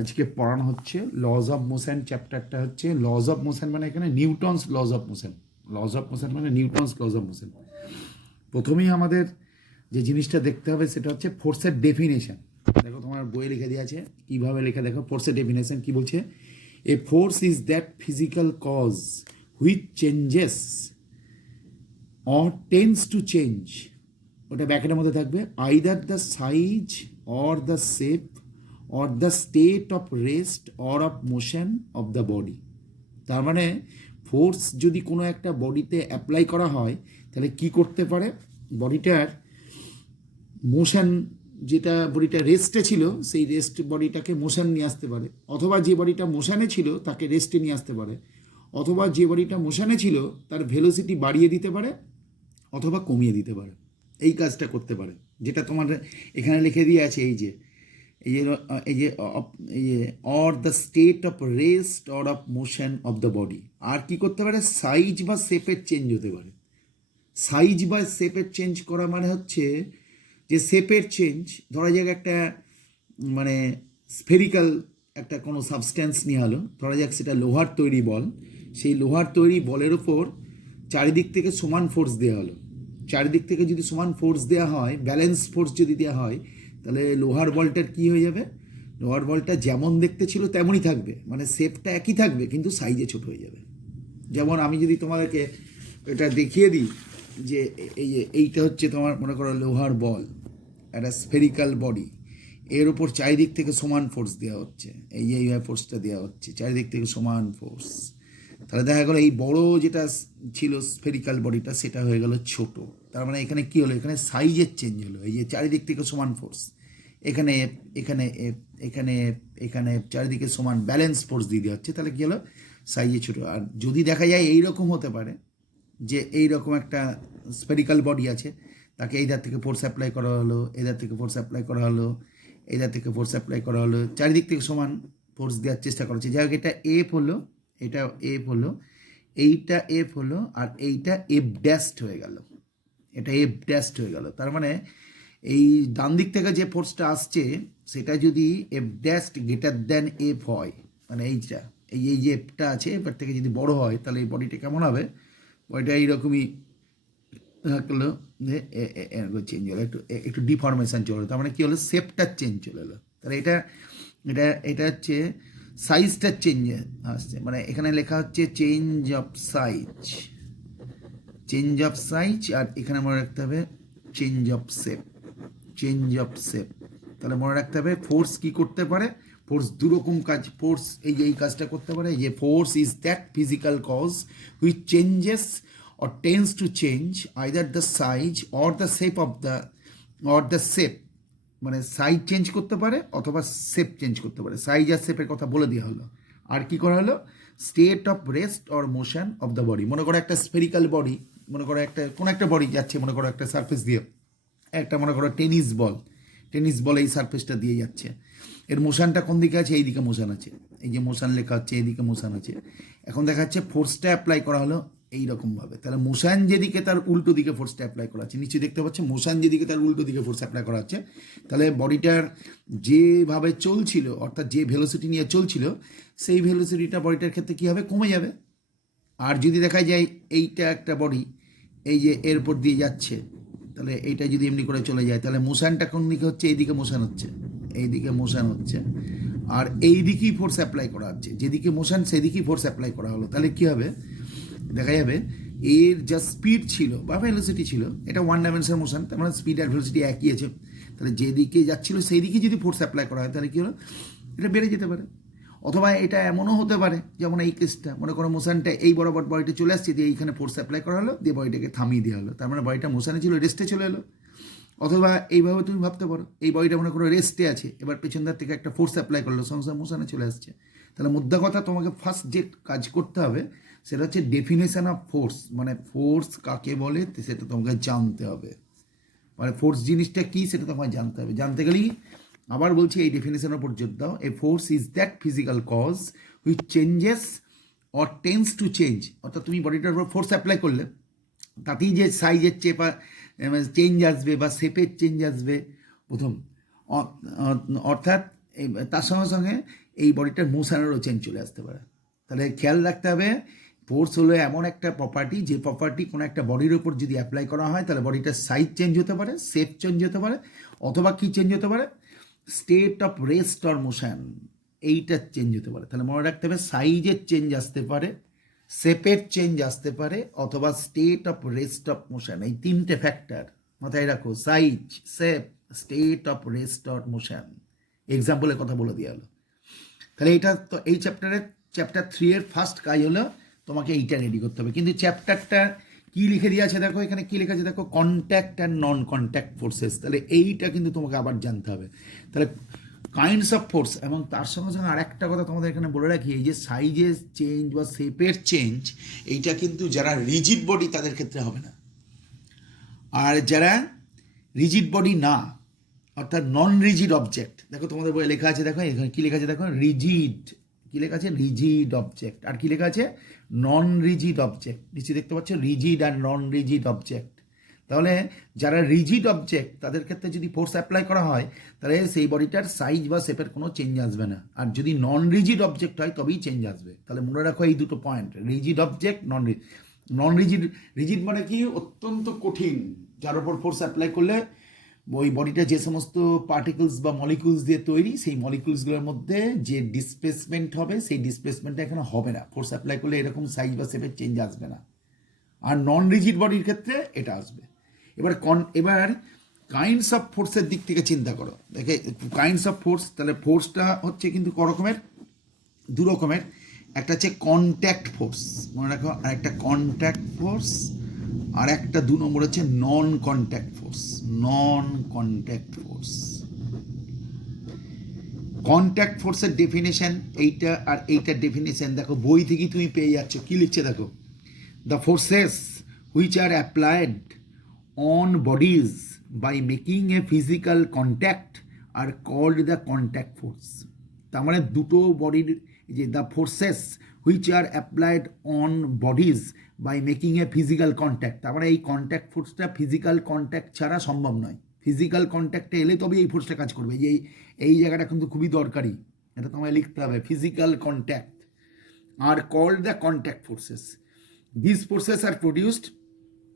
আজকে পড়ানো হচ্ছে লজ অফ মোশন। চ্যাপ্টারটা হচ্ছে লজ অফ মোশন, মানে এখানে Newton's lodge of motion. Lodge of motion মানে নিউটনস লজ অফ মোশন। প্রথমেই আমাদের যে জিনিসটা দেখতে হবে সেটা হচ্ছে ফোর্সের ডেফিনেশন। দেখো তোমার বইয়ে লিখে দিয়ে আছে, কীভাবে লেখা দেখো। ফোর্সের ডেফিনেশন কী বলছে? A force is that physical cause which changes or tends to change, ওটা ব্যাকেটের মধ্যে থাকবে, either the size or the shape or the state of rest or of motion of the body. তার মানে ফোর্স যদি কোনো একটা বডিতে অ্যাপ্লাই করা হয় তাহলে কি করতে পারে? বডিটার মোশন, যেটা বডিটা রেস্টে ছিল সেই রেস্ট বডিটাকে মোশন নিয়ে আসতে পারে, অথবা যে বডিটা মোশানে ছিল তাকে রেস্টে নিয়ে আসতে পারে, অথবা যে বডিটা মোশানে ছিল তার ভেলোসিটি বাড়িয়ে দিতে পারে অথবা কমিয়ে দিতে পারে। এই কাজটা করতে পারে, যেটা তোমার এখানে লিখে দিয়ে আছে। এই যে or the state of rest or of motion of the body. আর কি করতে পারে? সাইজ বা শেপের চেঞ্জ হতে পারে। সাইজ বা শেপের চেঞ্জ করা মানে হচ্ছে যে শেপের চেঞ্জ, ধরা যাক একটা মানে স্ফেরিক্যাল একটা কোনো সাবস্ট্যান্স নিয়ে হলো, ধরা যাক সেটা লোহার তৈরি বল। সেই লোহার তৈরি বলের ওপর চারিদিক থেকে সমান ফোর্স দেওয়া হলো। চারিদিক থেকে যদি সমান ফোর্স দেওয়া হয়, ব্যালেন্স ফোর্স যদি দেওয়া হয়, তাহলে লোহার বলটার কি হয়ে যাবে? লোহার বলটা যেমন দেখতে ছিল তেমনই থাকবে, মানে শেপটা একই থাকবে কিন্তু সাইজে ছোট হয়ে যাবে। যেমন আমি যদি তোমাদেরকে এটা দেখিয়ে দিই যে এইটা হচ্ছে তোমার মনে করো লোহার বল, একটা স্ফেরিক্যাল বডি, এর ওপর চারিদিক থেকে সমান ফোর্স দেওয়া হচ্ছে, এইভাবে ফোর্সটা দেওয়া হচ্ছে চারিদিক থেকে সমান ফোর্স। তাহলে দেখা গেলো এই বড় যেটা ছিল স্ফেরিক্যাল বডিটা সেটা হয়ে গেল ছোট। তার মানে এখানে কী হলো? এখানে সাইজের চেঞ্জ হলো। এই যে চারিদিক থেকে সমান ফোর্স, এখানে এখানে এখানে এখানে চারিদিকে সমান ব্যালেন্স ফোর্স দিয়ে দেওয়া হচ্ছে, তাহলে কী হলো? সাইজে ছোটো। আর যদি দেখা যায় এইরকম হতে পারে যে এইরকম একটা স্ফেরিক্যাল বডি আছে, তাকে এই ধার থেকে ফোর্স অ্যাপ্লাই করা হলো, এই ধার থেকে ফোর্স অ্যাপ্লাই করা হলো, এই ধার থেকে ফোর্স অ্যাপ্লাই করা হলো, চারিদিক থেকে সমান ফোর্স দেওয়ার চেষ্টা করা হচ্ছে। যাই হোক, এটা এফ হলো, এটা এফ হলো, এইটা এফ হলো, আর এইটা এফ ড্যাস্ট হয়ে গেল, এটা এফ ড্যাস্ট হয়ে গেল। তার মানে এই ডান দিক থেকে যে ফোর্সটা আসছে সেটা যদি এফ ড্যাস্ট গ্রেটার দ্যান এফ হয়, মানে এইটা এই যে এফটা আছে এবার থেকে যদি বড় হয়, তাহলে এই বডিটা কেমন হবে? বডিটা এইরকমই থাকলো, চেঞ্জ হলো, একটু একটু ডিফরমেশান চলে, তার মানে কী হলো? শেপটার চেঞ্জ চলে এলো। তাহলে এটা এটা এটা হচ্ছে সাইজটার চেঞ্জ আসছে, মানে এখানে লেখা হচ্ছে change of size, change of size, আর এখানে মনে রাখতে হবে change of shape, change of shape. তাহলে মনে রাখতে হবে ফোর্স কি করতে পারে? ফোর্স দুরকম কাজ, ফোর্স এই কাজটা করতে পারে, যে force is that physical cause which changes or tends to change either the size or the shape of the or the shape, মানে সাইজ চেঞ্জ করতে পারে অথবা শেপ চেঞ্জ করতে পারে। সাইজ আর শেপের কথা বলে দেওয়া হলো। আর কি করা হলো? State of rest or motion of the body. মনে করো একটা স্ফেরিক্যাল বডি, মনে করো একটা কোনো একটা বডি যাচ্ছে, মনে করো একটা সারফেস দিয়ে, একটা মনে করো টেনিস বল এই সারফেসটা দিয়ে যাচ্ছে, এর মোশনটা কোন দিকে আছে? এই দিকে মোশন আছে, এই যে মোশন লেখা হচ্ছে এইদিকে মোশন আছে। এখন দেখা যাচ্ছে ফোর্সটা অ্যাপ্লাই করা হলো এইরকমভাবে, তাহলে মোশন যেদিকে তার উল্টো দিকে ফোর্সটা অ্যাপ্লাই করা আছে, নিশ্চয়ই দেখতে পাচ্ছে মোশন যেদিকে তার উল্টো দিকে ফোর্স অ্যাপ্লাই করা হচ্ছে, তাহলে বডিটার যেভাবে চলছিল, অর্থাৎ যে ভেলোসিটি নিয়ে চলছিল, সেই ভেলোসিটিটা বডিটার ক্ষেত্রে কী হবে? কমে যাবে। আর যদি দেখা যায় এইটা একটা বডি, এই যে এর উপর দিয়ে যাচ্ছে, তাহলে এইটা যদি এমনি করে চলে যায়, তাহলে মোশনটা কোন দিকে হচ্ছে? এইদিকে মোশন হচ্ছে, এইদিকে মোশন হচ্ছে, আর এই দিকেই ফোর্স অ্যাপ্লাই করা হচ্ছে, যেদিকে মোশন সেদিকেই ফোর্স অ্যাপ্লাই করা হলো। তাহলে কী হবে? দেখা যাবে এর যা স্পিড ছিল বা ভেলোসিটি ছিল, এটা ওয়ান ডাইমেনশনাল মোশন, তার মানে স্পিড আর ভেলোসিটি একই আছে, তাহলে যেদিকে যাচ্ছিল সেই দিকে যদি ফোর্স অ্যাপ্লাই করা হয় তাহলে কী হলো? এটা বেড়ে যেতে পারে। অথবা এটা এমনও হতে পারে, যেমন এই কেসটা, মনে করো মোশনটা এই বরাবর বডিটা চলে আসছে, দিয়ে এইখানে ফোর্স অ্যাপ্লাই করা হলো, দিয়ে বডিটাকে থামিয়ে দেওয়া হলো, তার মানে বডিটা মোশনে ছিল, রেস্টে চলে এলো। অথবা এইভাবে তুমি ভাবতে পারো, এই বডিটা মনে করো রেস্টে আছে, এবার পেছন ধার থেকে একটা ফোর্স অ্যাপ্লাই করলো, সংসার মোশনে চলে আসছে। তাহলে মুদ্রা কথা, তোমাকে ফার্স্ট যে কাজ করতে হবে সেটা হচ্ছে ডেফিনেশন অফ ফোর্স, মানে ফোর্স কাকে বলে সেটা তোমাকে জানতে হবে, মানে ফোর্স জিনিসটা কী সেটা তোমায় জানতে হবে। জানতে গেলেই আবার বলছি, এই ডেফিনেশনের উপর জোর দাও। A force is that physical cause which changes or tends to change, অর্থাৎ তুমি বডিটার উপর ফোর্স অ্যাপ্লাই করলে তাতেই যে সাইজের চেপা চেঞ্জ আসবে বা শেপের চেঞ্জ আসবে প্রথম, অর্থাৎ তার সঙ্গে সঙ্গে এই বডিটার মোশনেরও চেঞ্জ চলে আসতে পারে। তাহলে খেয়াল রাখতে হবে ফোর্স হলো এমন একটা প্রপার্টি, যে প্রপার্টি কোনো একটা বডির উপর যদি অ্যাপ্লাই করা হয় তাহলে বডিটার সাইজ চেঞ্জ হতে পারে, শেপ চেঞ্জ হতে পারে, অথবা কি চেঞ্জ হতে পারে, state of rest or motion, এইটা চেঞ্জ হতে পারে। তাহলে মনে রাখতে হবে সাইজের চেঞ্জ আসতে পারে, শেপের চেঞ্জ আসতে পারে, অথবা state of rest of motion. এই তিনটে ফ্যাক্টর মাথায় রাখো, size, shape, state of rest or motion. এক্সাম্পলের কথা বলে দেওয়া হলো। তাহলে এটা তো এই চ্যাপ্টার 3 এর ফার্স্ট কাজ হলো তোমাকে এইটা রেডি করতে হবে। কিন্তু চ্যাপ্টারটা কি লিখে দিয়ে আছে দেখো, এখানে কি লেখা আছে দেখো, contact and non contact forces. তাহলে এইটা কিন্তু তোমাকে আবার জানতে হবে। তাহলে কাইন্ডস অফ ফোর্স, এবং তার সঙ্গে সঙ্গে আরেকটা কথা তোমাদের এখানে বলে রাখি, এই যে সাইজের চেঞ্জ বা শেপের চেঞ্জ, এইটা কিন্তু যারা রিজিড বডি তাদের ক্ষেত্রে হবে না, আর যারা রিজিড বডি না, অর্থাৎ নন রিজিড অবজেক্ট, দেখো তোমাদের বইয়ে লেখা আছে, দেখো এখানে কী লেখা আছে দেখো, রিজিড, কী লেখা আছে, রিজিড অবজেক্ট, আর কি লেখা আছে, নন রিজিড অবজেক্ট। নিশ্চয়ই দেখতে পাচ্ছ রিজিড আর নন রিজিড অবজেক্ট। তাহলে যারা রিজিড অবজেক্ট তাদের ক্ষেত্রে যদি ফোর্স অ্যাপ্লাই করা হয় তাহলে সেই বডিটার সাইজ বা শেপের কোনো চেঞ্জ আসবে না, আর যদি নন রিজিড অবজেক্ট হয় তবেই চেঞ্জ আসবে। তাহলে মনে রাখো এই দুটো পয়েন্ট, রিজিড অবজেক্ট, নন রিজিড। রিজিড মানে কি, অত্যন্ত কঠিন, যার উপর ফোর্স অ্যাপ্লাই করলে ওই বডিটা যে সমস্ত পার্টিকলস বা মলিকুলস দিয়ে তৈরি, সেই মলিকুলসগুলোর মধ্যে যে ডিসপ্লেসমেন্ট হবে সেই ডিসপ্লেসমেন্টটা এখানে হবে না, ফোর্স অ্যাপ্লাই করলে এরকম সাইজ বা শেপের চেঞ্জ আসবে না। আর নন রিজিড বডির ক্ষেত্রে এটা আসবে। এবার কাইন্ডস অফ ফোর্সের দিক থেকে চিন্তা করো। দেখে কাইন্ডস অফ ফোর্স, তাহলে ফোর্সটা হচ্ছে কিন্তু ক রকমের, দু রকমের। একটা হচ্ছে কন্ট্যাক্ট ফোর্স, মনে রাখো, আর একটা কন্ট্যাক্ট ফোর্স, আর একটা 2 নম্বর হচ্ছে নন কন্ট্যাক্ট ফোর্স। নন কন্ট্যাক্ট ফোর্স, কন্ট্যাক্ট ফোর্সের ডেফিনেশন এইটা, আর এইটার ডেফিনেশন দেখো বই থেকেই তুমি পেয়ে যাচ্ছ। কি লিখছে দেখো, the forces which are applied on bodies by making a physical contact are called the contact force. তার মানে দুটো বডির যে the forces which are applied on bodies by making a physical contact, তার মানে এই কন্ট্যাক্ট ফোর্সটা ফিজিক্যাল কন্ট্যাক্ট ছাড়া সম্ভব নয়। ফিজিক্যাল কন্ট্যাক্টে এলে তবে এই ফোর্সটা কাজ করবে। যে এই জায়গাটা কিন্তু খুবই দরকারি, এটা তোমায় লিখতে হবে, physical contact are called the contact forces. These forces are produced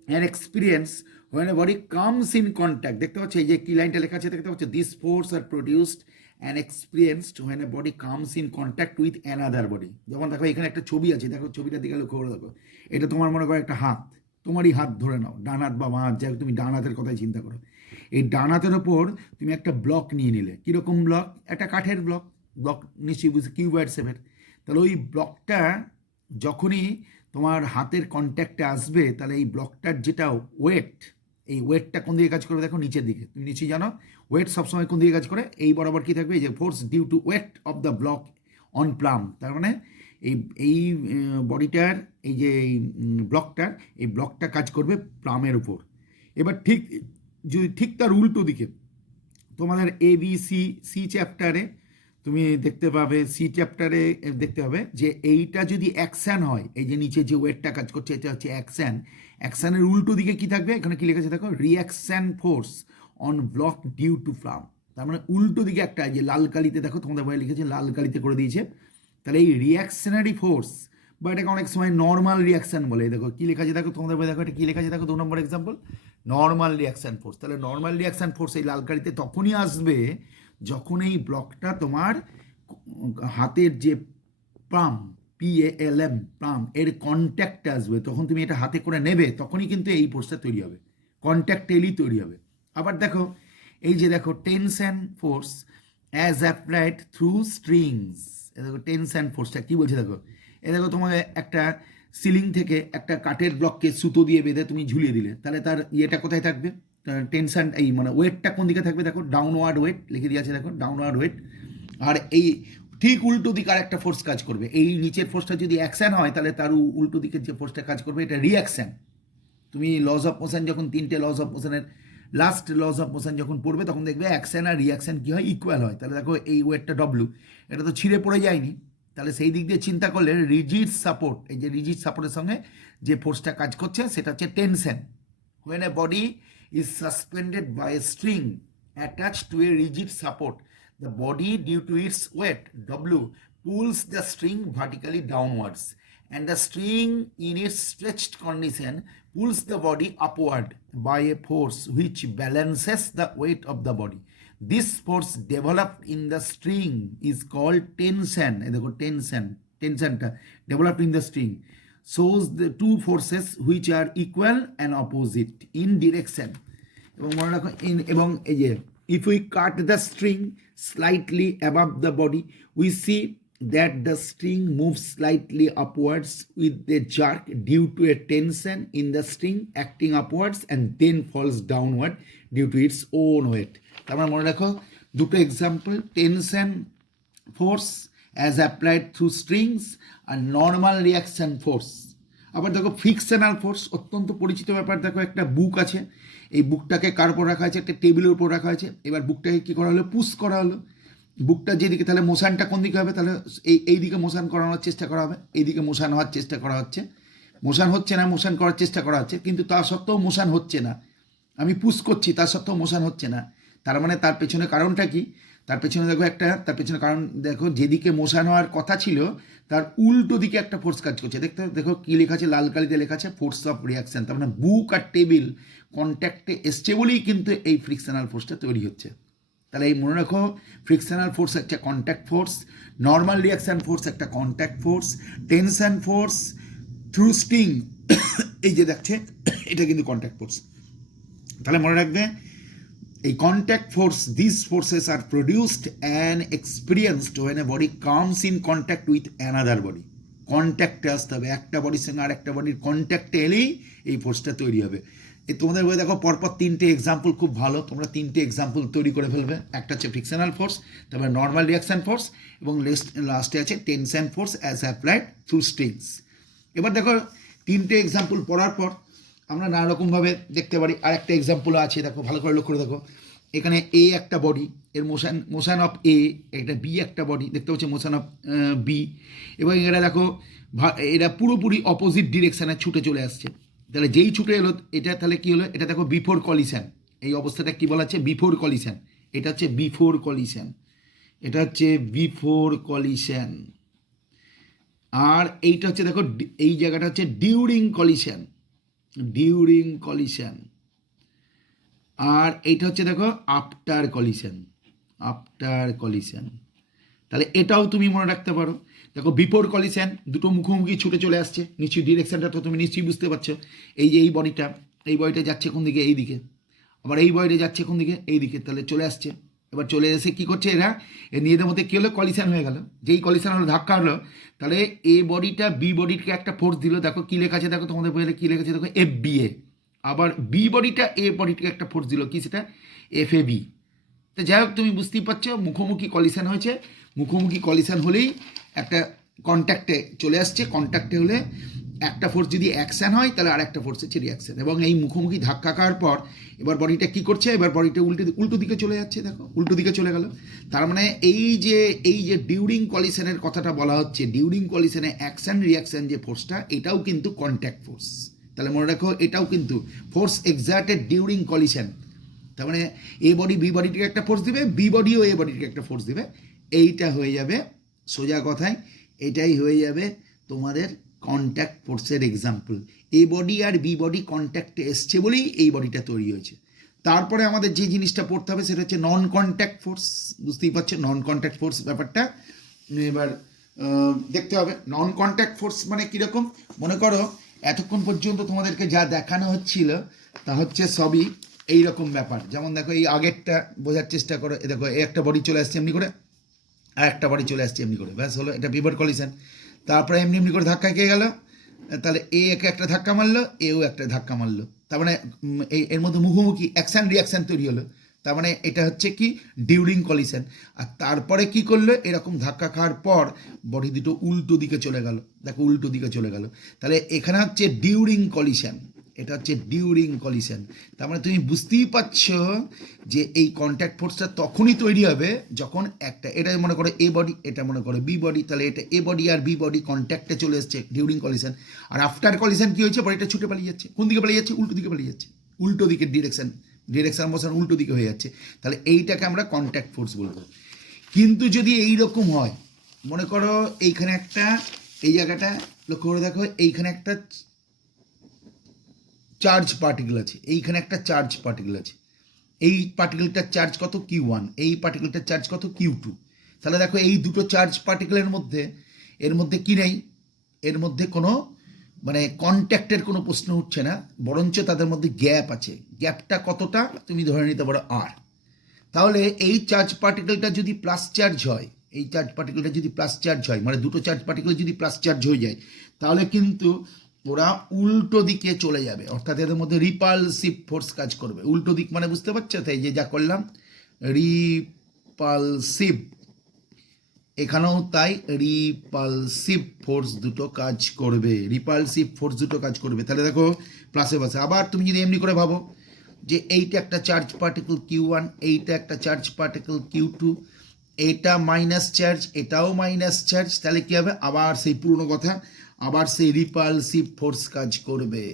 and experienced when a body comes in contact. দেখতে পাচ্ছ এই যে কি লাইনটা লেখা আছে দেখতে পাচ্ছ, this force R produced and experienced when a body comes in contact with another body. যেমন দেখো এখানে একটা ছবি আছে, দেখো ছবিটার দিকে লক্ষ্য করে দেখো, এটা তোমার মনে করো একটা হাত, তোমারই হাত ধরে নাও, ডান হাত বা বাঁ হাত, যাই তুমি ডান হাতের কথাই চিন্তা করো। এই ডান হাতের ওপর তুমি একটা ব্লক নিয়ে নিলে, কীরকম ব্লক, একটা কাঠের ব্লক, নিশ্চয়ই বুঝছি, কিউবয়েড শেপের। তাহলে ওই ব্লকটা যখনই তোমার হাতের কন্ট্যাক্টে আসবে তাহলে এই ব্লকটার যেটা ওয়েট, এই ওয়েটটা কোন দিকে কাজ করবে দেখো, নিচের দিকে। তুমি নিশ্চয়ই জানো ওয়েট সবসময় কোন দিকে কাজ করে, এই বরাবর কি থাকবে, এই যে force due to weight of the block on plumb. তার মানে এই বডিটার এই যে ব্লকটার, এই ব্লকটা কাজ করবে প্লামের উপর। এবার ঠিক তার উল্টো দিকে তোমাদের সি চ্যাপ্টারে তুমি দেখতে পাবে, সি চ্যাপ্টারে দেখতে পাবে যে এইটা যদি অ্যাকশান হয়, এই যে নিচে যে ওয়েটটা কাজ করছে এটা হচ্ছে অ্যাকশান। অ্যাকশানের উল্টো দিকে কি থাকবে, এখানে কি লেখা আছে দেখো, reaction force on block due to ফ্লাম। তার মানে উল্টো দিকে একটা, যে লাল কালিতে দেখো তোমাদের বইয়ে লিখেছে, লাল কালিতে করে দিয়েছে। তাহলে এই রিঅ্যাকশনারি ফোর্স, বা এটাকে অনেক সময় নর্মাল রিঅ্যাকশান বলে। দেখো কি লেখা আছে দেখো তোমাদের বই, দেখো এটা কি লেখা আছে দেখো, 2 নম্বর এক্সাম্পল, নর্মাল রিঅ্যাকশান ফোর্স। তাহলে নর্মাল রিঅ্যাকশান ফোর্স এই লাল কালিতে তখনই আসবে যখন এই ব্লকটা তোমার হাতের যে পাম, PALM, পাম এর কন্ট্যাক্টে আসবে, তখন তুমি এটা হাতে করে নেবে, তখনই কিন্তু এই ফোর্সটা তৈরি হবে, কন্ট্যাক্ট এলেই তৈরি হবে। আবার দেখো এই যে দেখো tension force as applied through strings. দেখো টেনশন ফোর্সটা কি বলছে দেখো, এ দেখো তোমাকে একটা সিলিং থেকে একটা কাঠের ব্লককে সুতো দিয়ে বেঁধে তুমি ঝুলিয়ে দিলে, তাহলে তার ইয়েটা কোথায় থাকবে, টেনশন, এই মানে ওয়েটটা কোন দিকে থাকবে দেখো, ডাউনওয়ার্ড ওয়েট লিখে দিয়ে আছে দেখো, ডাউনওয়ার্ড ওয়েট। আর এই ঠিক উল্টো দিকে আর একটা ফোর্স কাজ করবে, এই নিচের ফোর্সটা যদি অ্যাকশন হয় তাহলে তার উল্টো দিকের যে ফোর্সটা কাজ করবে এটা রিঅ্যাকশন। তুমি লজ অফ মোশন যখন 3টে লজ অফ মোশনের লাস্ট লজ অফ মোশন যখন পড়বে তখন দেখবে অ্যাকশন আর রিঅ্যাকশন কী হয়, ইকুয়াল হয়। তাহলে দেখো এই ওয়েটটা ডব্লিউ, এটা তো ছিঁড়ে পড়ে যায়নি, তাহলে সেই দিক দিয়ে চিন্তা করলে রিজিড সাপোর্ট, এই যে রিজিড সাপোর্টের সঙ্গে যে ফোর্সটা কাজ করছে সেটা হচ্ছে tension. when a body is suspended by a string attached to a rigid support, The body, due to its weight W, pulls the string vertically downwards, and the string in its stretched condition pulls the body upward by a force which balances the weight of the body. This force developed in the string is called tension. Tensionটা developed in the string shows the two forces which are equal and opposite in direction. এবং মনে রাখো এবং এই যে if we cut the string slightly above the body, we see that the string moves slightly upwards with a jerk due to a tension in the string acting upwards and then falls downward due to its own weight. তার মানে মনে রাখো দুটো example, tension force as applied through strings আর normal reaction force. আবার দেখো frictional force, অত্যন্ত পরিচিত ব্যাপার। দেখো একটা বুক আছে, এই বুকটাকে কার উপর রাখা হয়েছে? একটা টেবিলের উপর রাখা হয়েছে। এবার বুকটাকে কী করা হলো? পুশ করা হলো। বুকটা যেদিকে, তাহলে মোশানটা কোন দিকে হবে? তাহলে এই দিকে মোশান করানোর চেষ্টা করা হবে, এইদিকে মোশান হওয়ার চেষ্টা করা হচ্ছে। মোশান হচ্ছে না, মোশান করার চেষ্টা করা হচ্ছে, কিন্তু তা সত্ত্বেও মোশান হচ্ছে না। আমি পুশ করছি, তা সত্ত্বেও মোশান হচ্ছে না। তার মানে তার পেছনে কারণটা কি? তার পেছনে দেখো তার পেছনে কারণ দেখো, যেদিকে মোশান হওয়ার কথা ছিল তার উল্টো দিকে একটা ফোর্স কাজ করছে। দেখো কি লেখা আছে, লাল কালিতে লেখা আছে ফোর্স অফ রিয়াকশন। তার মানে বুক আর টেবিল কন্ট্যাক্টে এসছে বলেই কিন্তু এই ফ্রিকশনাল ফোর্সটা তৈরি হচ্ছে। তাহলে এই মনে রাখো, ফ্রিকশনাল ফোর্স একটা contact force, normal reaction force একটা contact force, tension force through string এই যে দেখছে এটা কিন্তু কন্ট্যাক্ট ফোর্স। তাহলে মনে রাখবে, এই contact force, this forces are produced and experienced when a body comes in contact with another body. কন্ট্যাক্টে আসতে হবে, একটা বডির সঙ্গে আর একটা বডির কন্ট্যাক্টে এলেই এই ফোর্সটা তৈরি হবে। তোমাদের বই দেখো পরপর তিনটে এক্সাম্পল, খুব ভালো, তোমরা তিনটে এক্সাম্পল তৈরি করে ফেলবে। একটা হচ্ছে ফ্রিকশনাল ফোর্স, তারপরে নর্মাল রিয়াকশন ফোর্স, এবং লাস্টে আছে tension force as applied through strings. এবার দেখো তিনটে এক্সাম্পল পড়ার পর আমরা নানা রকমভাবে দেখতে পারি। আর একটা এক্সাম্পল আছে, দেখো ভালো করে লক্ষ্য করে দেখো, এখানে এ একটা বডি, এর মোশন অফ এ, এটা বি একটা বডি, দেখতে পাচ্ছি মোশন অফ বি, এবং এটা দেখো এরা পুরোপুরি অপোজিট ডিরেকশানে ছুটে চলে আসছে। তাহলে যেই ছুটে এলো এটা, তাহলে কি হলো? এটা দেখো বিফোর কলিশন, এই অবস্থাটা কি বলা হচ্ছে? Before collision. এটা হচ্ছে বিফোর কলিশন, এটা হচ্ছে বিফোর কলিশন। আর এইটা হচ্ছে দেখো, এই জায়গাটা হচ্ছে ডিউরিং কলিশন, ডিউরিং কলিশন। আর এইটা হচ্ছে দেখো আফটার কলিশন, আফটার কলিশন। তাহলে এটাও তুমি মনে রাখতে পারো। দেখো বিফোর কলিশন, দুটো মুখোমুখি ছুটে চলে আসছে, নিশ্চয়ই ডিরেকশনটা তো তুমি নিশ্চয়ই বুঝতে পারছো। এই যে এই বডিটা যাচ্ছে কোন দিকে? এই দিকে। আবার এই বডিটা যাচ্ছে কোন দিকে? এই দিকে। তাহলে চলে আসছে, এবার চলে এসে কী করছে এরা? নিজেদের মধ্যে কী হলো? কলিশন হয়ে গেল। যেই কলিশন হলো, ধাক্কা হলো, তাহলে এ বডিটা বি বডিকে একটা ফোর্স দিল। দেখো কী লেখা আছে, দেখো তোমাদের বইয়ে কী লেখা আছে, দেখো FBA। আবার বি বডিটা এ বডিকে একটা ফোর্স দিল, কি সেটা? FAB। তো যাই হোক, তুমি বুঝতেই পারছো, মুখোমুখি কলিশন হয়েছে। মুখোমুখি কলিশন হলেই একটা কন্ট্যাক্টে চলে আসছে। কন্ট্যাক্টে হলে একটা ফোর্স যদি অ্যাকশান হয়, তাহলে আর একটা ফোর্স হচ্ছে রিয়াকশান। এবং এই মুখোমুখি ধাক্কা খাওয়ার পর এবার বডিটা কী করছে? এবার বডিটা উল্টো দিকে চলে যাচ্ছে। দেখো উল্টো দিকে চলে গেল। তার মানে এই যে ডিউরিং কলিশনের কথাটা বলা হচ্ছে, ডিউরিং কলিশনে অ্যাকশান রিয়াকশান যে ফোর্সটা, এটাও কিন্তু কন্ট্যাক্ট ফোর্স। তাহলে মনে রাখো, এটাও কিন্তু ফোর্স এক্সার্টেড ডিউরিং কলিশন। তার মানে এ বডি বি বডিটিকে একটা ফোর্স দিবে, বি বডিও এ বডিটিকে একটা ফোর্স দিবে। এইটা হয়ে যাবে, সোজা কথায় এটাই হয়ে যাবে তোমাদের কন্ট্যাক্ট ফোর্সের এক্সাম্পল। এ বডি আর বি বডি কন্ট্যাক্টে এসছে বলেই এই বডিটা তৈরি হয়েছে। তারপরে আমাদের যে জিনিসটা পড়তে হবে সেটা হচ্ছে নন কন্ট্যাক্ট ফোর্স। বুঝতেই পারছো নন কন্ট্যাক্ট ফোর্স ব্যাপারটা এবার দেখতে হবে। নন কন্ট্যাক্ট ফোর্স মানে কীরকম? মনে করো এতক্ষণ পর্যন্ত তোমাদেরকে যা দেখানো হচ্ছিল তা হচ্ছে সবই এই রকম ব্যাপার। যেমন দেখো এই আগেরটা বোঝার চেষ্টা করো, দেখো একটা বডি চলে আসছে এমনি করে, আর একটা বডি চলে আসছে এমনি করে, ব্যাস হলো, এটা বিফোর কলিশন। তারপরে এমনি এমনি করে ধাক্কা খেয়ে গেল, তাহলে এ একে একটা ধাক্কা মারলো, এও একটা ধাক্কা মারলো। তার মানে এর মধ্যে মুখোমুখি অ্যাকশান রিয়াকশান তৈরি হলো। তার মানে এটা হচ্ছে কি? During collision. আর তারপরে কি করলো? এরকম ধাক্কা খাওয়ার পর বডি দুটো উল্টো দিকে চলে গেল। দেখো উল্টো দিকে চলে গেল। তাহলে এখানে হচ্ছে ডিউরিং কলিশন, এটা হচ্ছে ডিউরিং কলিশন। তার মানে তুমি বুঝতেই পারছো যে এই কন্ট্যাক্ট ফোর্সটা তখনই তৈরি হবে যখন একটা, এটা মনে করো এ বডি, এটা মনে করো বি বডি, তাহলে এটা এ বডি আর বি বডি কন্ট্যাক্টে চলে এসছে, ডিউরিং কলিশন। আর আফটার কলিশন কি হয়েছে? বডিটা ছুটে পালিয়ে যাচ্ছে। কোন দিকে পালিয়ে যাচ্ছে? উল্টো দিকে পালিয়ে যাচ্ছে। উল্টো দিকের ডিরেকশন মোশন উল্টো দিকে হয়ে যাচ্ছে। তাহলে এইটাকে আমরা কন্ট্যাক্ট ফোর্স বলবো। কিন্তু যদি এই রকম হয়, মনে করো এইখানে একটা, এই জায়গাটা লক্ষ্য করে দেখো, এইখানে একটা চার্জ পার্টিকেল আছে, এইখানে একটা চার্জ পার্টিকেল আছে, এই পার্টিকেলটার চার্জ কত Q1, এই পার্টিকেলটার চার্জ কত Q2। তাহলে দেখো এই দুটো চার্জ পার্টিকেলের মধ্যে, এর মধ্যে কি নেই, এর মধ্যে কোনো মানে কন্ট্যাক্টের কোনো প্রশ্ন উঠছে না, বরঞ্চ তাদের মধ্যে গ্যাপ আছে। গ্যাপটা কতটা তুমি ধরে নিতে পারো R। তাহলে এই চার্জ পার্টিকেলটা যদি প্লাস চার্জ হয়, এই চার্জ পার্টিকেলটা যদি প্লাস চার্জ হয়, মানে দুটো চার্জ পার্টিকেল যদি প্লাস চার্জ হয়ে যায়, তাহলে কিন্তু ওরা উল্টো দিকে চলে যাবে, অর্থাৎ এদের মধ্যে রিপালসিভ ফোর্স কাজ করবে। উল্টো দিক মানে বুঝতে পারছো, তাই যে যা করলাম রিপালসিভ, এখানেও তাই রিপালসিভ ফোর্স দুটো কাজ করবে, রিপালসিভ ফোর্স দুটো কাজ করবে। তাহলে দেখো প্লাসে পাশে, আবার তুমি যদি এমনি করে ভাবো যে এইটা একটা চার্জ পার্টিকেল Q1, এইটা একটা চার্জ পার্টিকেল Q2, এটা মাইনাস চার্জ, এটাও মাইনাস চার্জ, তাহলে কী হবে, আবার সেই পুরনো কথা, আবার সেই রিপালসিভ ফোর্স কাজ করবে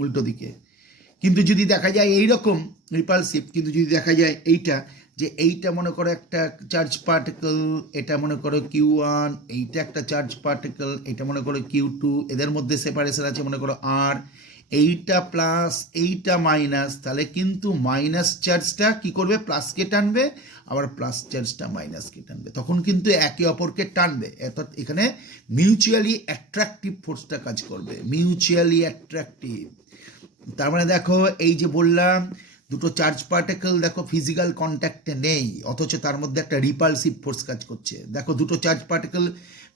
উল্টো দিকে। কিন্তু যদি দেখা যায় এইরকম রিপালসিভ, কিন্তু যদি দেখা যায় এইটা, যে এইটা মনে করো একটা চার্জ পার্টিকেল, এটা মনে করো Q1, এইটা একটা চার্জ পার্টিকেল, এটা মনে করো Q2, এদের মধ্যে সেপারেশন আছে মনে করো R, এইটা প্লাস এইটা মাইনাস, তাহলে কিন্তু মাইনাস চার্জটা কি করবে, প্লাসকে টানবে, আবার প্লাস চার্জটা মাইনাসকে টানবে, তখন কিন্তু একে অপরকে টানবে। অর্থাৎ এখানে মিউচুয়ালি অ্যাট্রাকটিভ ফোর্সটা কাজ করবে, মিউচুয়ালি অ্যাট্রাকটিভ। তার মানে দেখো এই যে বললাম দুটো চার্জ পার্টিকেল দেখো ফিজিক্যাল কন্ট্যাক্টে নেই, অথচ তার মধ্যে একটা রিপালসিভ ফোর্স কাজ করছে। দেখো দুটো চার্জ পার্টিকেল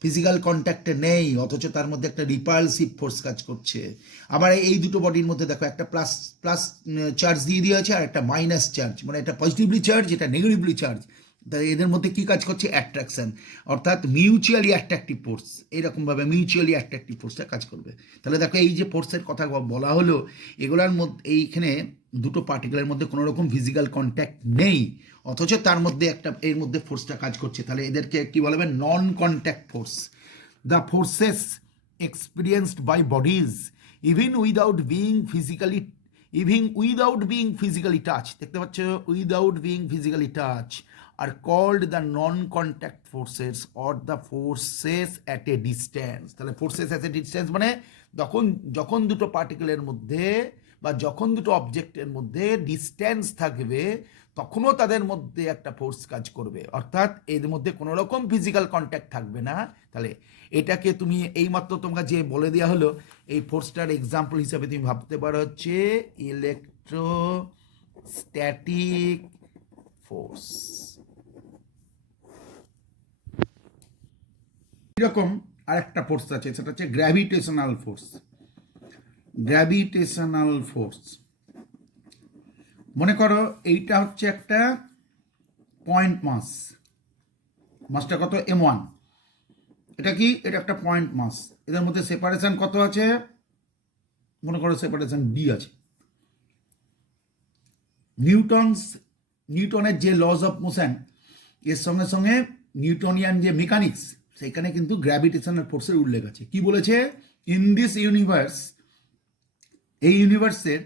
ফিজিক্যাল কন্ট্যাক্টে নেই, অথচ তার মধ্যে একটা রিপালসিভ ফোর্স কাজ করছে। আবার এই দুটো বডির মধ্যে দেখো একটা প্লাস প্লাস চার্জ দিয়ে দেওয়া আছে, আর একটা মাইনাস চার্জ, মানে এটা পজিটিভলি চার্জ, এটা নেগেটিভলি চার্জ। তাই এদের মধ্যে কি কাজ করছে, অ্যাট্রাকশন, অর্থাৎ মিউচুয়ালি অ্যাট্রাকটিভ ফোর্স, এইরকমভাবে মিউচুয়ালি অ্যাট্রাকটিভ ফোর্সটা কাজ করবে। তাহলে দেখো এই যে ফোর্সের কথা বলা হলো, এগুলোর মধ্যে এইখানে দুটো পার্টিকেলের মধ্যে কোনো রকম ফিজিক্যাল কন্ট্যাক্ট নেই, অথচ তার মধ্যে একটা এর মধ্যে ফোর্সটা কাজ করছে, তাহলে এদেরকে কি বলা হবে, non contact force. The forces experienced by bodies even without being physically, even without being physically touch, দেখতে পাচ্ছ, without being physically touch are called the non contact forces or the forces at a distance. তাহলে forces at a distance মানে যখন দুটো পার্টিকেলের মধ্যে বা যখন দুটো অবজেক্টের মধ্যে ডিস্ট্যান্স থাকবে, তখনও তাদের মধ্যে একটা ফোর্স কাজ করবে, অর্থাৎ এর মধ্যে কোনো রকম ফিজিক্যাল কন্ট্যাক্ট থাকবে না। তাহলে এটাকে তুমি এইমাত্র তোমাকে যে বলে দেওয়া হলো, এই ফোর্সটার এক্সাম্পল হিসাবে তুমি ভাবতে পারো হচ্ছে ইলেকট্রোস্ট্যাটিক ফোর্স। এরকম আরেকটা ফোর্স আছে, সেটা হচ্ছে গ্র্যাভিটেশনাল ফোর্স। গ্র্যাভিটেশনাল ফোর্স, মনে করো এইটা হচ্ছে একটা পয়েন্ট মাস, মাসটা কত M1, এটা কি, এটা একটা পয়েন্ট মাস, এদের মধ্যে সেপারেশন কত আছে, মনে করো সেপারেশন D আছে। নিউটনের যে লজ অফ মোশন, এর সঙ্গে সঙ্গে নিউটনিয়ান যে মেকানিক্স, সেখানে কিন্তু গ্র্যাভিটেশনাল ফোর্সের উল্লেখ আছে। কি বলেছে, ইন দিস ইউনিভার্স, এই ইউনিভার্সের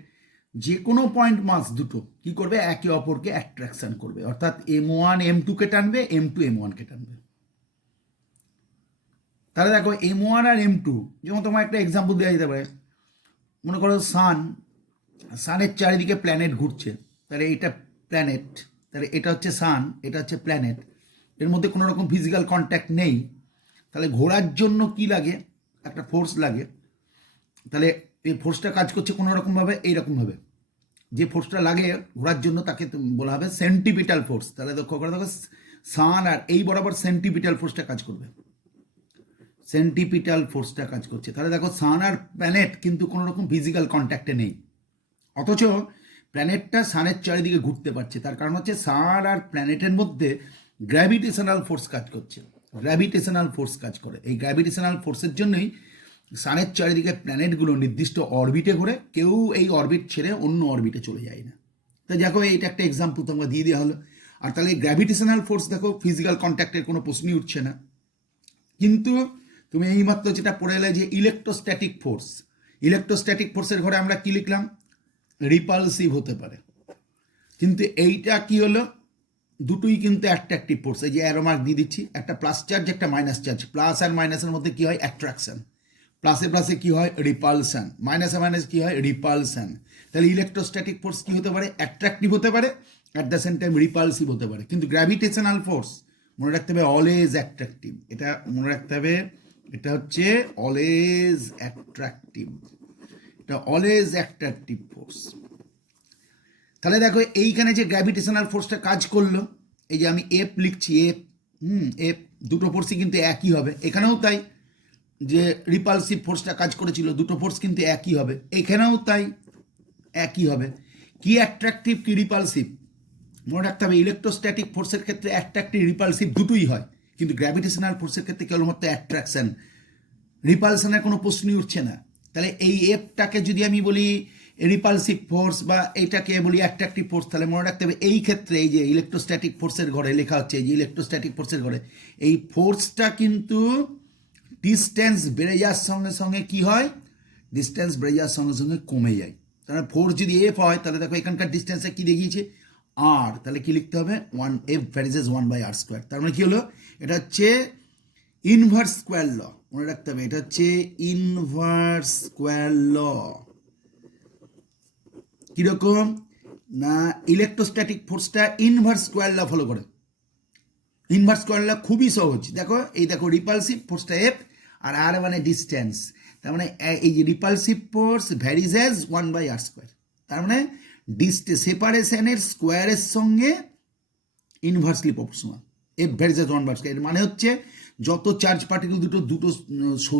যে কোনো পয়েন্ট মাস দুটো কি করবে, একে অপরকে অ্যাট্রাকশন করবে, অর্থাৎ M1 M2 কে টানবে, M2 M1 কে টানবে। তাহলে দেখো M1 আর M2, যেমন তোমার একটা এক্সাম্পল দেওয়া যেতে পারে, মনে করো সানের চারিদিকে প্ল্যানেট ঘুরছে, তাহলে এটা প্ল্যানেট, তাহলে এটা হচ্ছে সান, এটা হচ্ছে প্ল্যানেট, এর মধ্যে কোনো রকম ফিজিক্যাল কন্ট্যাক্ট নেই, তাহলে ঘোরার জন্য কি লাগে, একটা ফোর্স লাগে। তাহলে এই ফোর্সটা কাজ করছে কোনো রকমভাবে, এইরকমভাবে যে ফোর্সটা লাগে ঘোরার জন্য তাকে বলা হবে সেন্টিপিটাল ফোর্স। তাহলে দেখো সান আর এই বরাবর সেন্টিপিটাল ফোর্সটা কাজ করবে, সেন্টিপিটাল ফোর্সটা কাজ করছে। তাহলে দেখো সান আর প্ল্যানেট কিন্তু কোনো রকম ফিজিক্যাল কন্ট্যাক্টে নেই, অথচ প্ল্যানেটটা সানের চারিদিকে ঘুরতে পারছে, তার কারণ হচ্ছে সান আর প্ল্যানেটের মধ্যে গ্র্যাভিটেশনাল ফোর্স কাজ করছে, গ্র্যাভিটেশনাল ফোর্স কাজ করে। এই গ্র্যাভিটেশনাল ফোর্সের জন্যই সানের চারিদিকে প্ল্যানেটগুলো নির্দিষ্ট অরবিটে ঘুরে, কেউ এই অরবিট ছেড়ে অন্য অরবিটে চলে যায় না। তো দেখো এইটা একটা এক্সাম্পল তোমরা দিয়ে দেওয়া হলো। আর তাহলে গ্র্যাভিটেশনাল ফোর্স দেখো ফিজিক্যাল কন্ট্যাক্টের কোনো প্রশ্নই উঠছে না। কিন্তু তুমি এইমাত্র যেটা পড়ে এলে যে ইলেকট্রোস্ট্যাটিক ফোর্স, ইলেকট্রোস্ট্যাটিক ফোর্সের ঘরে আমরা কি লিখলাম, রিপালসিভ হতে পারে। কিন্তু এইটা কি হলো, দুটোই কিন্তু অ্যাট্রাকটিভ ফোর্স। এই যে অ্যারো মার্ক দিয়ে দিচ্ছি, একটা প্লাস চার্জ একটা মাইনাস চার্জ। প্লাস আর মাইনাসের মধ্যে কি হয়? অ্যাট্রাকশন। প্লাসে প্লাসে কি হয়? রিপালশন। মাইনাসে মাইনাস কি হয়? রিপালশন। তাহলে ইলেকট্রোস্ট্যাটিক ফোর্স কি হতে পারে? অ্যাট্রাকটিভ হতে পারে, at the same time repulsive হতে পারে। কিন্তু গ্র্যাভিটেশনাল ফোর্স মনে রাখতে হবে অলওয়েজ অ্যাট্রাকটিভ। এটা মনে রাখতে হবে, এটা হচ্ছে অলওয়েজ অ্যাট্রাকটিভ, এটা অলওয়েজ অ্যাট্রাকটিভ ফোর্স। তাহলে দেখো এইখানে যে গ্র্যাভিটেশনাল ফোর্সটা কাজ করলো, এই যে আমি এফ লিখছি, এফ এফ, দুটো ফোর্সই কিন্তু একই হবে। এখানেও তাই, যে রিপালসিভ ফোর্সটা কাজ করেছিল, দুটো ফোর্স কিন্তু একই হবে। এখানেও তাই, একই হবে। কি অ্যাট্রাকটিভ কি রিপালসিভ? মনে রাখতে হবে ইলেকট্রোস্ট্যাটিক ফোর্সের ক্ষেত্রে অ্যাট্রাকটিভ রিপালসিভ দুটোই হয়, কিন্তু গ্র্যাভিটেশনাল ফোর্সের ক্ষেত্রে কেবলমাত্র অ্যাট্রাকশন, রিপালশনের কোনো প্রশ্নই উঠছে না। তাহলে এই এফটাকে যদি আমি বলি রিপালসিভ ফোর্স বা এইটাকে বলি অ্যাট্রাকটিভ ফোর্স, তাহলে মনে রাখতে হবে এই ক্ষেত্রে এই যে ইলেকট্রোস্ট্যাটিক ফোর্সের ঘরে লেখা হচ্ছে, এই যে ইলেকট্রোস্ট্যাটিক ফোর্সের ঘরে এই ফোর্সটা কিন্তু ডিস্টেন্স বেড়ে যাওয়ার সঙ্গে সঙ্গে কি হয়? ডিস্টেন্স বেড়ে যাওয়ার সঙ্গে সঙ্গে কমে যায়। তাহলে ফোর্স যদি এফ হয়, তাহলে দেখো এখানকার ডিস্টেন্সে কি দেখিয়েছে? আর। তাহলে কি লিখতে হবে? 1 এফ ভ্যারিজেস 1/r স্কোয়ার। তার মানে কি হলো? এটা হচ্ছে ইনভার্স স্কোয়ার ল। মনে রাখতে হবে এটা হচ্ছে ইনভার্স স্কোয়ার ল। কিরকম না, ইলেকট্রোস্ট্যাটিক ফোর্সটা ইনভার্স স্কোয়ার ল ফলো করে। ইনভার্স স্কোয়ার ল খুবই সহজ। দেখো এই দেখো রিপালসিভ ফোর্সটা এফ, আর আর মানে ডিস্টেন্স। তার মানে এই যে repulsive force varies as 1/r square. তার মানে সেপারেশনের স্কোয়ারের সঙ্গে inversely proportional. F varies as 1/r square. এর মানে হচ্ছে যত চার্জ পার্টিকেল দুটো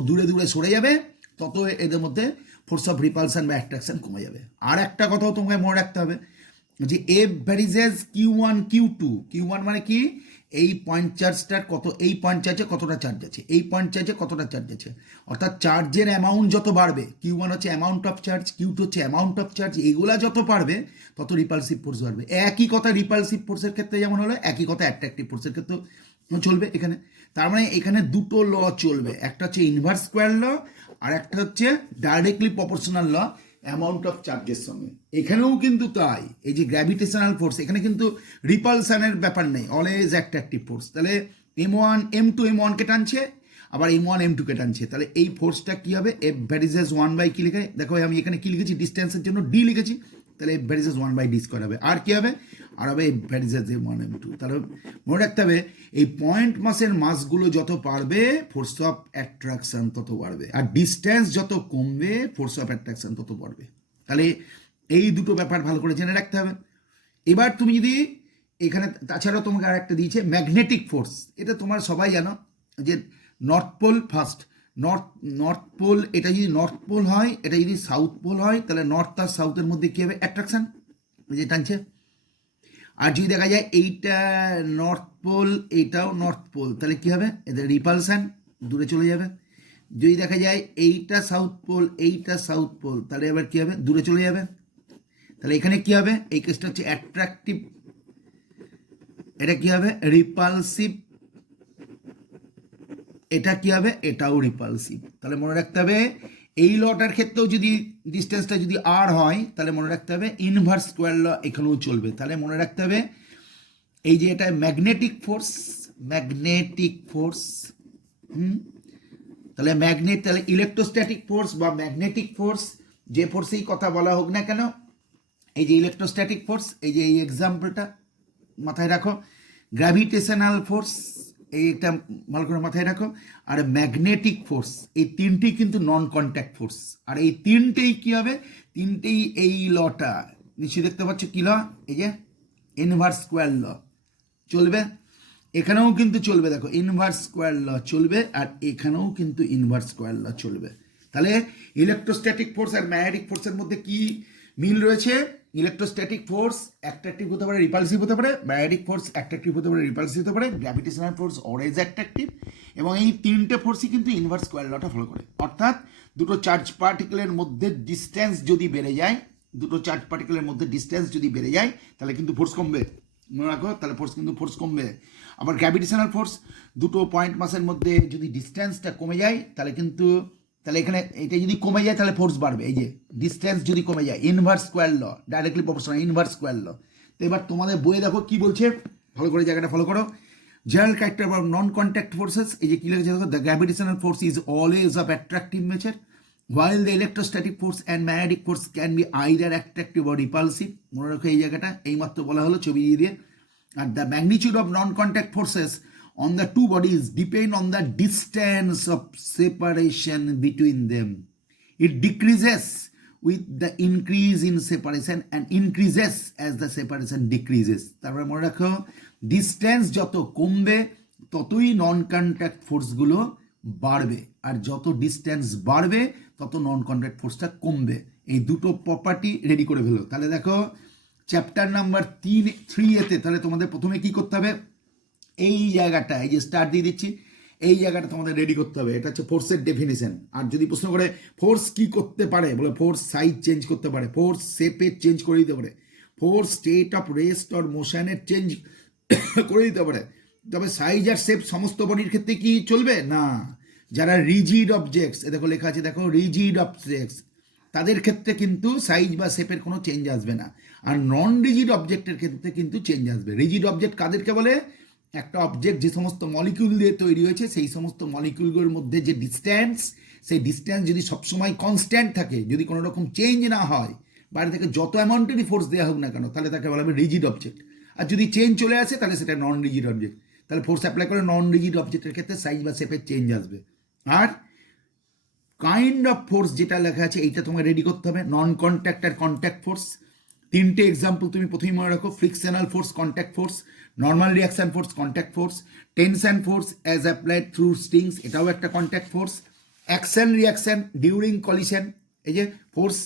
দূরে দূরে সরে যাবে, তত এদের মধ্যে ফোর্স অফ রিপালশন বা অ্যাট্রাকশন কমে যাবে। আর একটা কথাও তোমাকে মনে রাখতে হবে যে F varies as Q1 Q2। Q1 মানে কি? এই পয়েন্ট চার্জটার কত, এই পয়েন্ট চার্জে কতটা চার্জ আছে, এই পয়েন্ট চার্জে কতটা চার্জ আছে। অর্থাৎ চার্জের অ্যামাউন্ট যত বাড়বে, Q1 হচ্ছে অ্যামাউন্ট অফ চার্জ, Q2 হচ্ছে অ্যামাউন্ট অফ চার্জ, এইগুলা যত বাড়বে তত রিপালসিভ ফোর্স বাড়বে। একই কথা রিপালসিভ ফোর্সের ক্ষেত্রে যেমন হলো, একই কথা অ্যাট্রাকটিভ ফোর্সের ক্ষেত্রেও চলবে এখানে। তার মানে এখানে দুটো ল চলবে, একটা হচ্ছে ইনভার্স স্কোয়ার ল, আর একটা হচ্ছে directly proportional law amount of চার্জের সঙ্গে। এখানেও কিন্তু তাই, এই যে গ্র্যাভিটেশনাল ফোর্স, এখানে কিন্তু রিপালশনের ব্যাপার নেই, অলওয়েজ অ্যাট্রাকটিভ ফোর্স। তাহলে M1 M2 M1কে টানছে, আবার M1 M2কে টানছে। তাহলে এই ফোর্সটা কি হবে? এফ ভ্যারিজেস 1 কি লিখে, দেখো আমি এখানে কি লিখেছি? ডিস্টেন্সের জন্য ডি লিখেছি। তাহলে এফ ভ্যারিজেস 1/d স্কোয়ার হবে। আর কি হবে? আর হবে এফ ভ্যারিজেস M1 M2। তাহলে মনে রাখতে হবে এই পয়েন্ট মাসের মাসগুলো যত বাড়বে, ফোর্স অফ অ্যাট্রাকশন তত বাড়বে, আর ডিস্টেন্স যত কমবে, ফোর্স অফ অ্যাট্রাকশন তত বাড়বে। তাহলে এই দুটো ব্যাপার ভালো করে জেনে রাখতে হবে। এবার তুমি যদি এখানে, তাছাড়াও তোমাকে আর একটা দিয়েছে ম্যাগনেটিক ফোর্স। এটা তোমার সবাই জানো যে north pole first, north pole, এটা যদি নর্থ পোল হয়, এটা যদি সাউথ পোল হয়, তাহলে নর্থ আর সাউথের মধ্যে কী হবে? অ্যাট্রাকশন, যে টানছে। আর যদি দেখা যায় এইটা নর্থ পোল, এইটাও নর্থ পোল, তাহলে কী হবে? এদের রিপালশন, দূরে চলে যাবে। যদি দেখা যায় এইটা সাউথ পোল, এইটা সাউথ পোল, তাহলে এবার কী হবে? দূরে চলে যাবে। তাহলে এখানে কী হবে? এই কেসটা হচ্ছে অ্যাট্রাকটিভ, এটা কী হবে? রিপালসিভ। এটা কি হবে? এটাও রিপালসিভ। তাহলে মনে রাখতে হবে এই লটার ক্ষেত্রেও যদি ডিস্টেন্সটা যদি আর হয়, তাহলে মনে রাখতে হবে ইনভার্স স্কোয়ার ল এখানেও চলবে। তাহলে মনে রাখতে হবে এই যে এটা ম্যাগনেটিক ফোর্স, ম্যাগনেটিক ফোর্স, তাহলে তাহলে ইলেকট্রোস্ট্যাটিক ফোর্স বা ম্যাগনেটিক ফোর্স, যে ফোর্সেই কথা বলা হোক না কেন, এই যে ইলেকট্রোস্ট্যাটিক ফোর্স, এই যে এই এক্সাম্পলটা মাথায় রাখো, গ্র্যাভিটেশনাল ফোর্স এইটা ভালো করে মাথায় রাখো, আর ম্যাগনেটিক ফোর্স, এই তিনটি কিন্তু নন কন্ট্যাক্ট ফোর্স। আর এই তিনটেই কি হবে? তিনটেই এই লটা নিশ্চয়ই দেখতে পাচ্ছ কি ল? এই যে ইনভার্স স্কোয়ার ল চলবে, এখানেও কিন্তু চলবে। দেখো ইনভার্স স্কোয়ার ল চলবে, আর এখানেও কিন্তু ইনভার্স স্কোয়ার ল চলবে। তাহলে ইলেকট্রোস্ট্যাটিক ফোর্স আর ম্যাগনেটিক ফোর্সের মধ্যে কি মিল রয়েছে? ইলেকট্রোস্ট্যাটিক ফোর্স অ্যাট্রাকটিভ হতে পারে, রিপালসিভ হতে পারে, ম্যাগনেটিক ফোর্স অ্যাট্রাকটিভ হতে পারে, রিপালসিভ হতে পারে, গ্র্যাভিটেশনাল ফোর্স অলওয়েজ অ্যাট্রাকটিভ। এবং এই তিনটে ফোর্সই কিন্তু ইনভার্স স্কোয়ার লটা ফলো করে। অর্থাৎ দুটো চার্জ পার্টিকেলের মধ্যে ডিস্টেন্স যদি বেড়ে যায়, দুটো চার্জ পার্টিকেলের মধ্যে ডিস্টেন্স যদি বেড়ে যায়, তাহলে কিন্তু ফোর্স কমবে। মনে রাখো, তাহলে ফোর্স কমবে। আবার গ্র্যাভিটেশনাল ফোর্স, দুটো পয়েন্ট মাসের মধ্যে যদি ডিস্টেন্সটা কমে যায়, তাহলে এখানে এটা যদি কমে যায়, তাহলে ফোর্স বাড়বে। এই যে ডিস্টেন্স যদি কমে যায়, ইনভার্স স্কোয়ার ল, ডাইরেক্টলি প্রপোর্শনাল ইনভার্স স্কোয়ার ল। তো এবার তোমাদের বইয়ে দেখো কি বলছে, ভালো করে জায়গাটা ফলো করো। General character of non contact forces, এই যে কি লিখেছে দেখো, the gravitational force is always of attractive nature while the electrostatic force and magnetic force can be either attractive or repulsive। মনে রাখো এই জায়গাটা, এইমাত্র বলা হলো ছবি দিয়ে। Are the magnitude of non contact forces on the two bodies depend on the distance of separation between them. It decreases with the increase in separation and increases as the separation decreases। তারপরে মনে রাখো distance যত কমবে ততই নন contact ফোর্সগুলো বাড়বে, আর যত distance বাড়বে তত নন কন্ট্যাক্ট ফোর্সটা কমবে। এই দুটো প্রপার্টি রেডি করে ফেলো। তাহলে দেখো চ্যাপ্টার নাম্বার 3 তাহলে তোমাদের প্রথমে কি করতে হবে, এই জায়গাটা, এই যে স্টার্ট দিয়ে দিচ্ছি, এই জায়গাটা তোমাদের রেডি করতে হবে। এটা হচ্ছে ফোর্সের ডেফিনেশন। আর যদি প্রশ্ন করে ফোর্স কি করতে পারে, বলে ফোর্স সাইজ চেঞ্জ করতে পারে, ফোর্স শেপের চেঞ্জ করে দিতে পারে, force state of rest or মোশনের চেঞ্জ করে দিতে পারে। তবে সাইজ আর শেপ সমস্ত বডির ক্ষেত্রে কি চলবে না। যারা রিজিড অবজেক্টস, দেখো লেখা আছে, দেখো রিজিড অবজেক্টস, তাদের ক্ষেত্রে কিন্তু সাইজ বা শেপের কোনো চেঞ্জ আসবে না। আর নন রিজিড অবজেক্টের ক্ষেত্রে কিন্তু চেঞ্জ আসবে। রিজিড অবজেক্ট কাদেরকে বলে, একটা অবজেক্ট যে সমস্ত মলিকিউল দিয়ে তৈরি হয়েছে, সেই সমস্ত মলিকিউলগুলোর মধ্যে যে ডিস্ট্যান্স, সেই ডিস্ট্যান্স যদি সবসময় কনস্ট্যান্ট থাকে, যদি কোনো রকম চেঞ্জ না হয়, বাইরে থেকে যত অ্যামাউন্টেরই ফোর্স দেওয়া হোক না কেন, তাহলে তাকে বলা হবে রিজিড অবজেক্ট। আর যদি চেঞ্জ চলে আসে তাহলে সেটা নন রিজিড অবজেক্ট। তাহলে ফোর্স অ্যাপ্লাই করে নন রিজিড অবজেক্টের ক্ষেত্রে সাইজ বা শেপের চেঞ্জ আসবে। আর কাইন্ড অফ ফোর্স যেটা লেখা আছে এইটা তোমার রেডি করতে হবে, নন কন্ট্যাক্ট আর কন্ট্যাক্ট ফোর্স। 3টে এক্সাম্পল তুমি প্রথমেই মনে রাখো, frictional force contact force, normal reaction force contact force, tension force as applied through strings, এটাও একটা contact force, action reaction during collision, এই যে ফোর্স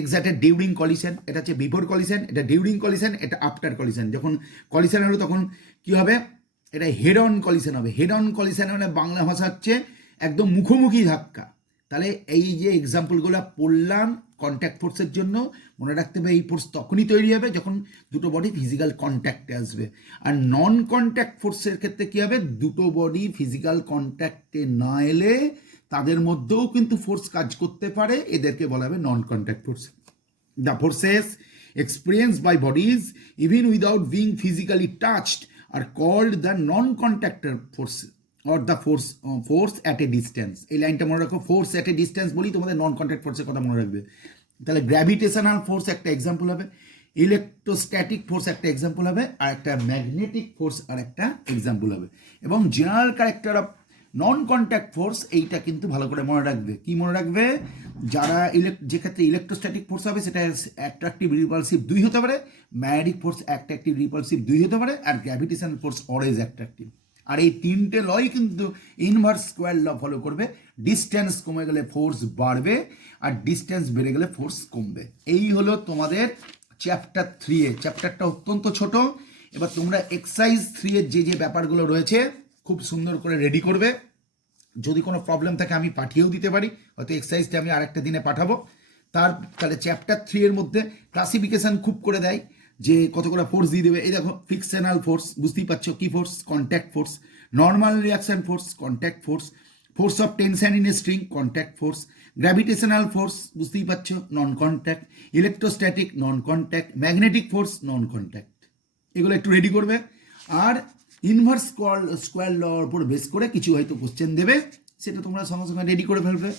এক্সার্টেড ডিউরিং কলিশন, এটা হচ্ছে বিফোর কলিশন, এটা ডিউরিং কলিশন, এটা আফটার কলিশন। যখন collision হলো তখন কি হবে, এটা হেড অন কলিশন হবে। হেড অন কলিশন মানে বাংলা ভাষা হচ্ছে একদম মুখোমুখি ধাক্কা। তাহলে এই যে এক্সাম্পলগুলো পড়লাম কন্ট্যাক্ট ফোর্সের জন্য, মনে রাখতে হবে এই ফোর্স তখনই তৈরি হবে যখন দুটো বডি ফিজিক্যাল কন্ট্যাক্টে আসবে। আর নন কন্ট্যাক্ট ফোর্সের ক্ষেত্রে কী হবে, দুটো বডি ফিজিক্যাল কন্ট্যাক্টে না এলে তাদের মধ্যেও কিন্তু ফোর্স কাজ করতে পারে, এদেরকে বলা হবে non contact force. The forces experienced by bodies even without being physically touched are called the non-contactor force or the force at a distance। এই লাইনটা মনে রাখো, ফোর্স অ্যাট এ ডিস্টেন্স বলি, তোমাদের নন কন্ট্যাক্ট ফোর্সের কথা মনে রাখবে। তাহলে গ্র্যাভিটেশনাল ফোর্স একটা এক্সাম্পল হবে, ইলেকট্রোস্ট্যাটিক ফোর্স একটা এক্সাম্পল হবে, আর একটা ম্যাগনেটিক ফোর্স আর একটা এক্সাম্পল হবে। এবং general character of non contact force এইটা কিন্তু ভালো করে মনে রাখবে। কি মনে রাখবে, যারা যে ক্ষেত্রে ইলেকট্রোস্ট্যাটিক ফোর্স হবে সেটা অ্যাট্রাকটিভ রিপালসিভ 2 হতে পারে, ম্যাগনেটিক ফোর্স অ্যাট্রাকটিভ রিপালসিভ 2 হতে পারে, আর গ্র্যাভিটেশনাল ফোর্স অলওয়েজ অ্যাট্রাকটিভ। আর এই 3টে লই কিন্তু ইনভার্স স্কোয়ার ল ফলো করবে। ডিস্টেন্স কমে গেলে ফোর্স বাড়বে, আর ডিস্টেন্স বেড়ে গেলে ফোর্স কমবে। এই হলো তোমাদের চ্যাপ্টার 3। চ্যাপ্টারটা অত্যন্ত ছোট। এবার তোমরা এক্সারসাইজ 3 যে যে ব্যাপারগুলো রয়েছে খুব সুন্দর করে রেডি করবে। যদি কোনো প্রবলেম থাকে আমি পাঠিয়েও দিতে পারি, হয়তো এক্সারসাইজটা আমি আরেকটা দিনে পাঠাবো। তাহলে চ্যাপ্টার 3 মধ্যে ক্লাসিফিকেশান খুব করে দেয় যে কতগুলো ফোর্স দিয়ে দেবে। এই দেখো, ফ্রিকশনাল ফোর্স, বুঝতেই পারছো কি force, contact force, normal reaction force contact force, force of tension in a string contact force, gravitational force বুঝতেই পারছো নন কন্ট্যাক্ট, ইলেকট্রোস্ট্যাটিক নন কন্ট্যাক্ট, ম্যাগনেটিক ফোর্স নন কন্ট্যাক্ট। এগুলো একটু রেডি করবে। আর ইনভার্স স্কোয়ার লর উপর বেস করে কিছু হয়তো কোশ্চেন দেবে, সেটা তোমরা সঙ্গে সঙ্গে রেডি করে ফেলবে।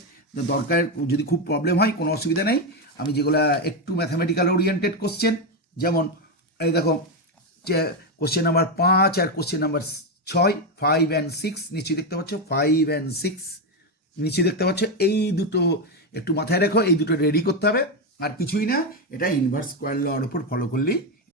দরকার যদি খুব প্রবলেম হয় কোনো অসুবিধা নেই, আমি যেগুলো একটু ম্যাথামেটিক্যাল ওরিয়েন্টেড কোশ্চেন, যেমন এই দেখো কোশ্চেন নাম্বার 5 আর কোশ্চেন নাম্বার 6, 5 and 6 নিশ্চয়ই দেখতে পাচ্ছ, 5 and 6 নিশ্চয়ই দেখতে পাচ্ছ। এই দুটো একটু মাথায় রেখো, এই দুটো রেডি করতে হবে। আর কিছুই না, এটা ইনভার্স স্কোয়ার লর উপর ফলো করলেই